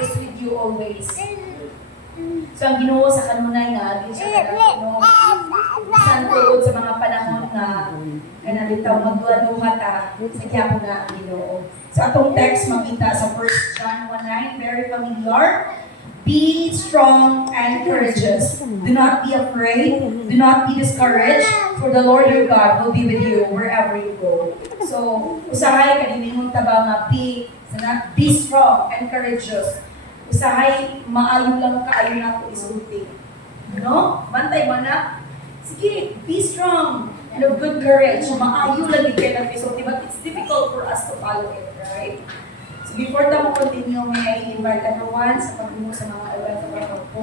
is with you always. So ang Ginoo sa kanunay nga di siya kanang santo sa mga panahon nga kanang bitaw magduha-duha ta sa gyapon nga ang Ginoo. Sa atong text makita sa 1 John 1:9, very familiar. Be strong and courageous. Do not be afraid. Do not be discouraged. For the Lord your God will be with you wherever you go. So, usahay kaniningon ta ba nga be strong and courageous. Usahay maayo lang kaayo nato isulti. No? Bantay mo na. Sige, be strong and of good courage. Maayo lang ikay nato isulti, but it's difficult for us to follow it, right? So before tayo continue, may I invite everyone sa pagbuno sa mga event sa pagpagpo.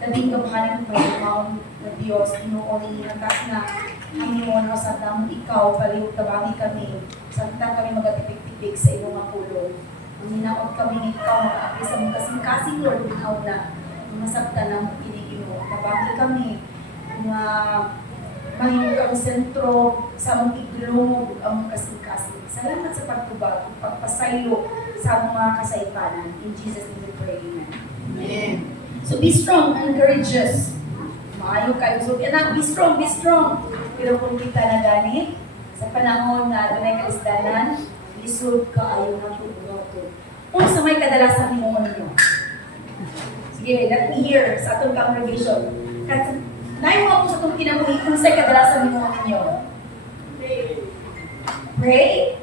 Labing gamhanan ko yung maong na Diyos, inuuli natas na Panginoon o sa damong ikaw, palihog tabangi kami, santang kami magatipik-tipik sa iyong mga pulong. Ang hinaot kami ng ikaw, mga sa mong kasing-kasing Lord, binaw na, masabta ng pinigin mo. Tabangi kami, mga mahimong kami sentro sa mong iglong ang kasing-kasing. Salamat sa pagtubag, pagpasaylo sa mga kasaypanan. In Jesus' name we pray, amen. Amen. So be strong and courageous. Maayo kayo. So, anak, be strong, be strong. Pero kung kita na gani, sa panahon na dunay kaisdanan, lisod ka ayaw na tuto. Kung sa may kadalasan mo ninyo. Sige, let me hear sa atong congregation. Kasi, nayo ako sa itong kinamuhi, kung sa kadalasan mo ninyo. Pray.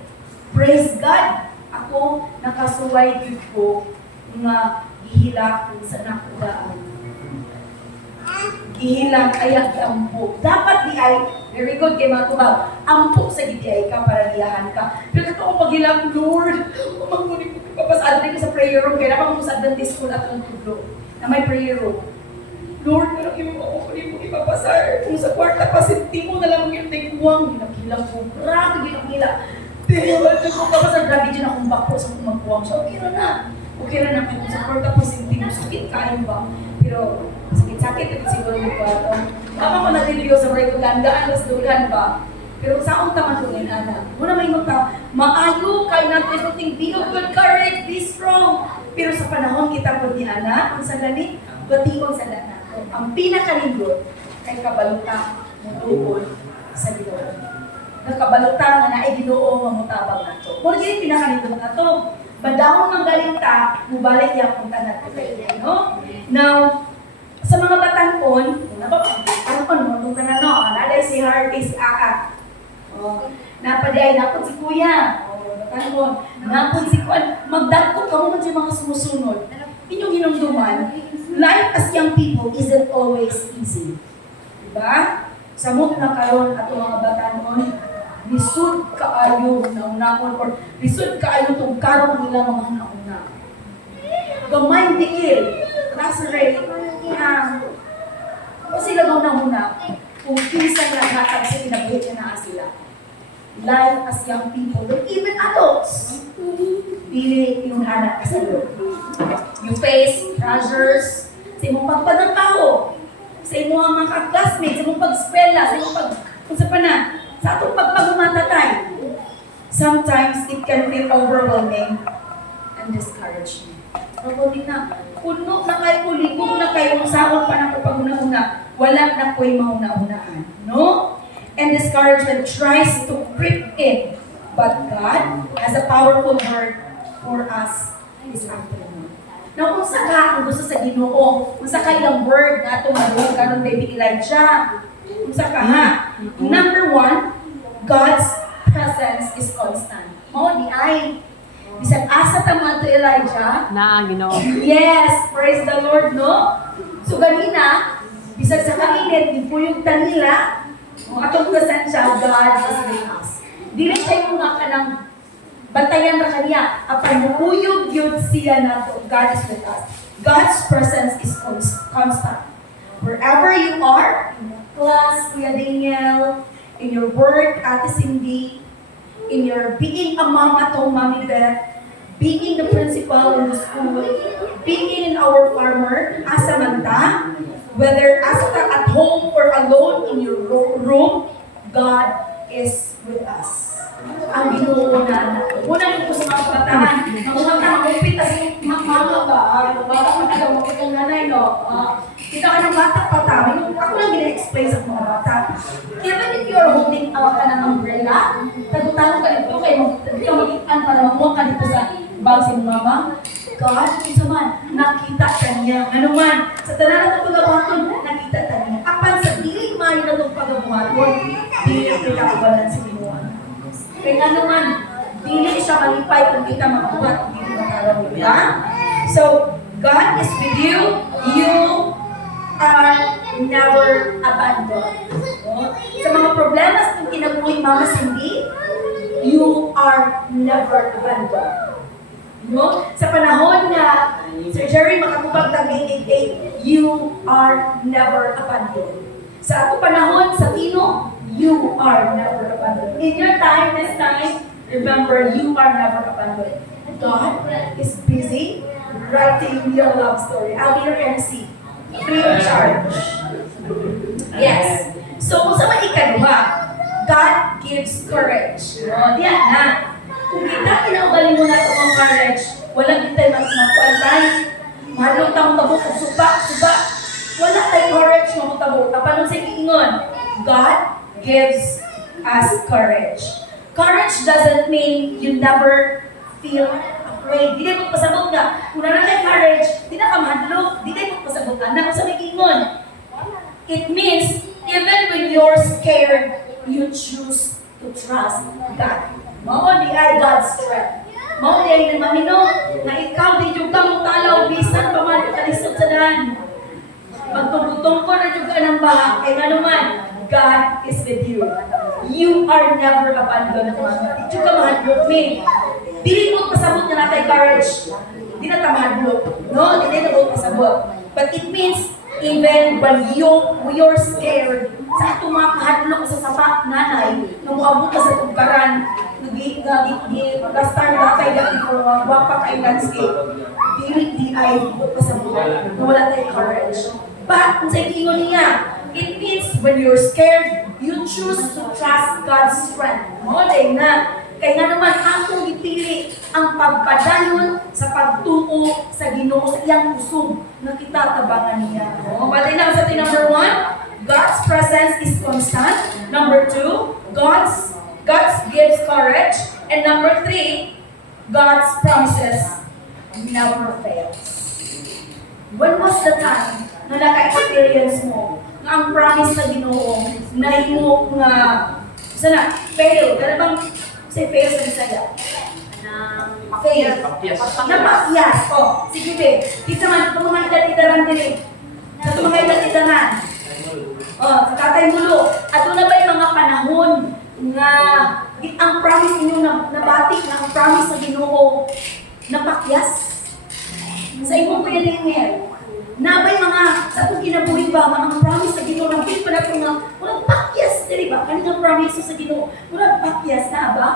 Praise God. Ako, nakasuway yun ko nga gihilak sa nakugaan. Gihilak ayak ampo. Dapat di ay, very good kay mga kubag, ampo sa gidi ka para diyahan ka. Pero ito ang paghilak, Lord, umanguni ko papasado din ko sa prayer room, kaya naman ko sa Adventist school at ang tudlo, na may prayer room. Lord, ano yung makukuli mo ipapasar? Kung sa kwarta pa, sintimo na lang yung tigwang. Hinag-hilang ko, grabe ginag-hila. Pero ano ko papasar, grabe dyan akong bako sa kung magkuwang siya. Okay na naman kung sa kwarta pa, sintimo, sakit kayo ba? Pero, sakit-sakit ito siguro yung kwarto. Mama ko natiliyo sa mga itugandaan, mas dulan ba? Pero sa akong tamatungin, anak, muna may magta, maayo kayo natin, something, be of good courage, be strong. Pero sa panahon kita po ni anak, ang sa gani, batiyon sa lahat. Ang pinakalindot ay kabaluta mo tungkol sa Ginoo. Nakabaluta nga na ay Ginoo nga mutabang nato. Kung yung pinakalindot na to, badahon ng galinta, mubalik yung punta nato kayo. No? Now, sa mga batanon, ano pa naman ka na no? Naday si Harvey, si Aka. Napaday, napod si Kuya. Batanon, napod si Kuya. Magdagko ka mo man siya mga sumusunod. Inyong hinumduman, life as young people isn't always easy. Diba? Samot na karon ato mga batanon, lisod kaayo na unakon or lisod kaayo itong karong nila mga nauna. Gamay diil, Lazarate, o sila bang nauna, kung kinsa naghatag sa pinabuhi na sila. Life as young people, or even adults, pili yung anak sa iyo. You face pressures sa imong pagpanatawo, sa imong mga classmates, sa imong pag-eskwela, sa imong kung sa atong pagpagumatatay. Sometimes it can feel overwhelming and discouraging. Probably na, puno na kayo, ligong na kayo, sahod pa na kapag una-una, wala na ko'y mauna-unaan. No? And discouragement tries to creep in. But God has a powerful word for us this afternoon. Now, kung sa ka ang gusto sa Ginoo, kung sa ka ilang word na itong maluwag ka ng baby Elijah, kung sa ka ha. Number one, God's presence is constant. Di ay. Bisag asa tama to Elijah. Na, Ginoo. Yes, praise the Lord, no? So ganina, bisag sa kainit, ipuyog ta nila, ang atong presensya, God is with us. Dili siya yung mga kanang bantayan na kaniya, apan muyog yun siya nato, God is with us. God's presence is constant. Wherever you are, in your class, Kuya Daniel, in your work, Ate Cindy, in your being a mom at home, Mommy Beth, being the principal in the school, being in our farmer, Asamanta, whether at home or alone in your room, God is with us. ang Ginoo na. Una nito sa mga batahan. Ang mga tao, pitas yung mga ba? Bata pa tayo, makitong nanay, no? Kita ka ng bata pa tayo. Ako lang gina-explain sa mga bata. Even if you're holding out ka ng umbrella, tagutalo ka dito, kayo mag-ian para mamuha ka dito sa bag si mama. God, isa man, nakita ka niya. Ano man, sa tanan ng pagabuhaton, nakita ka niya. Apan sa dili man na itong pagabuhaton, dili kita kabalan si Ginoo. Kaya nga naman, dili siya malipay kung kita makabuhat, dili makaraw. Diba? So, God is with you. You are never abandoned. Sa mga problema sa kinabuhi Mama Cindy, you are never abandoned. No? Sa panahon na Sir Jerry makatubag ng 888, you are never abandoned. Sa ato panahon, sa Tino, you are never abandoned. In your time, this time, remember, you are never abandoned. God is busy writing your love story. I'll be your MC. Free of charge. Yes. So, kung sa mga ikaduha, God gives courage. No? Diyan na. Kung kita kinaugali mo na ito ang courage, walang kita magkuantay. Mahalong tamang tabo, suba. Wala tayong courage na matabo. Tapanong sa iingon, God gives us courage. Courage doesn't mean you never feel afraid. Di mo pasabot nga. Kung naran tayo courage, di na ka mahadlok. Di mo pasabot ka. Naku sa iingon. It means, even when you're scared, you choose to trust God. Mao di ay God's strength. Mao di ay namanino na ikaw di jud ka mutalaw bisan pa man kalisod sa daan. Pagtubutong ko na jud ka ng baha kay ngano man God is with you. You are never abandoned. Di jud ka mahadlok me. Dili mo pasabot na natay courage. Di na ta mahadlok. No, dili na mo pasabot. But it means even when you're scared, sa itong mga kahadlok sa sapat nanay, nung muabot ka sa tugkaran, nag-star na tayo dati for wapa kay landscape, di ay pasabot, na wala tayo courage. But, kung sa ikingon niya, it means when you're scared, you choose to trust God's strength. Mo, dahil na, kaya nga naman, atong ipili ang pagpadayon sa pagtuo sa Ginoo sa iyang usog na kitatabangan niya. Batay na sa number 1, God's presence is constant. Number 2, God gives courage. And number 3, God's promises never fails. When was the time na naka-experience mo na ang promise sa Ginoo na imo nga sana fail? Dala bang say fail sa Bisaya? Fail. Napakyas. Sige be. Kita man, itong mga edad-edaran din. Sa itong mga edad-edaran. Sa Tatay Mulo. At na ba yung mga panahon na ang promise ninyo na batik na ang promise sa Ginoo napakyas? Sa imong kuya Daniel. Nabay mga, sa itong kinabuhi ba, mga promise sa Ginoo, nabay pa na ito nga, walang pakyas, di ba? Kanina promise sa Ginoo, walang pakyas na ba?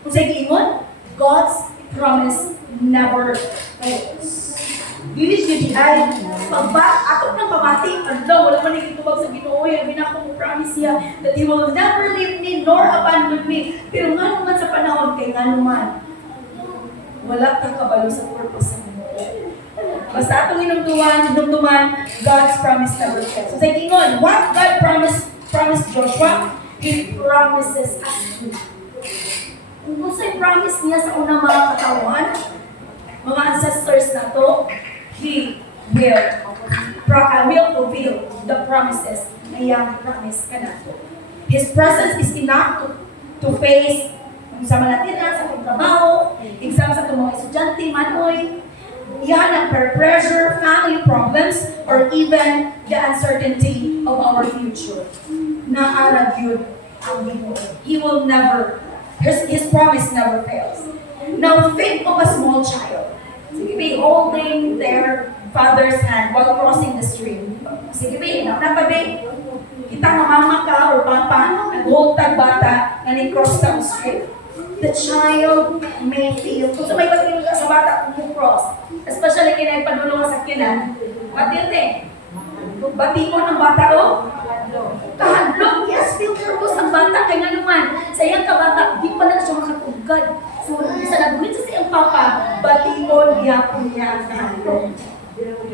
Kung sa ikingon, God's promise never fails. Bilis yun ay, atong nang pamati, wala man ikitubag sa Ginoo, yung binakong promise niya, that He will never leave me nor abandon me. Pero nga naman sa panahon, kay nga naman, wala kang kabalo sa purpose sa Ginoo. Basta atong inumduman, God's promise never fails. So sa ikingon, what God promised Joshua, He promises us to. Kung sa'y promise niya sa unang mga katawan, mga ancestors na to, He will fulfill the promises na iyang promise ka na to. His presence is enough to face sa natin sa pagtrabaho, exam sa itong mga estudyante, manoy, yan ang peer pressure, family problems, or even the uncertainty of our future. Naarag yun ang Ginoo. He will never, His promise never fails. Now think of a small child. Sige be, holding their father's hand while crossing the street. Sige be, napabe, kita nga mama ka or papa, nag-hold tag bata na ni-cross the street. The child may feel, kung sa may patingin ka sa bata kung cross, especially kinay padulong sa kinan, batil eh. Bati mo ng bata o? Kahadlok, yes, still nervous ang bata, kaya nga naman, sa iyang kabata, di pa na siya makatugad. So, isa nagulit sa iyang papa, batingon yapon niya ang handog.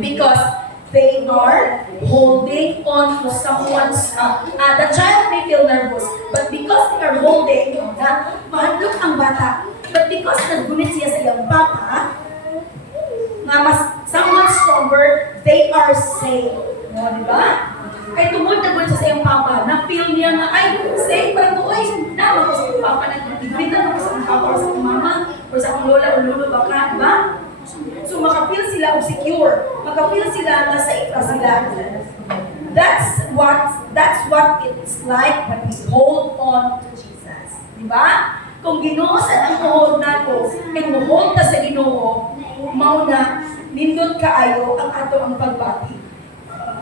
Because they are holding on to someone's, the child may feel nervous, but because they are holding, mahadlok ang bata. But because nagulit siya sa iyang papa, nga mas someone stronger, they are safe. No, di ba? Kaya tungkol nagulit siya sa iyang papa, na-feel niya nga, ay, safe pa ito, ay, naman ko sa iyong papa, nag-ibitan ako sa iyong papa, or sa iyong mama, or sa iyong lola, or lolo, baka, di ba? So makapil sila o secure, makapil sila na safe pa sila. That's what it's like when we hold on to Jesus. Di ba? Kung Ginoo sa ang hold nato, kay hold ta sa Ginoo, mao na nindot kaayo ang ato ang pagbati.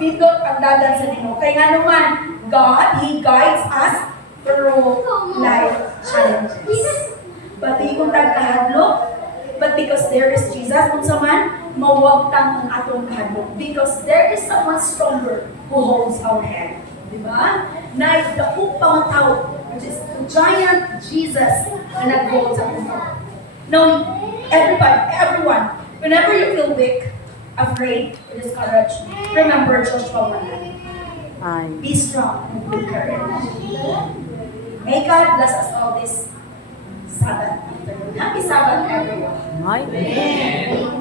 Nindot ang dagan sa Ginoo. Kaya nga naman, God, He guides us through life challenges. But di kung tagkahadlok, but because there is Jesus, kung saman, mawagtang ang atong hadlok. Because there is someone stronger who holds our hand. Diba? Na dako pa ang tao, which is the giant Jesus na nag-hold sa atong hand. Now, everyone, whenever you feel weak, afraid, or discouraged, remember Joshua 1:9. Be strong and good courage. May God bless us all this Sabbath afternoon. Happy Sabbath, everyone. Amen.